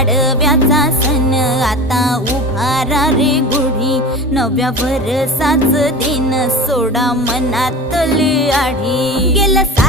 पाडव्याचा सण आता उभारा रे गुढी नव्या भरसाच दिन सोडा मनातले आढी गेला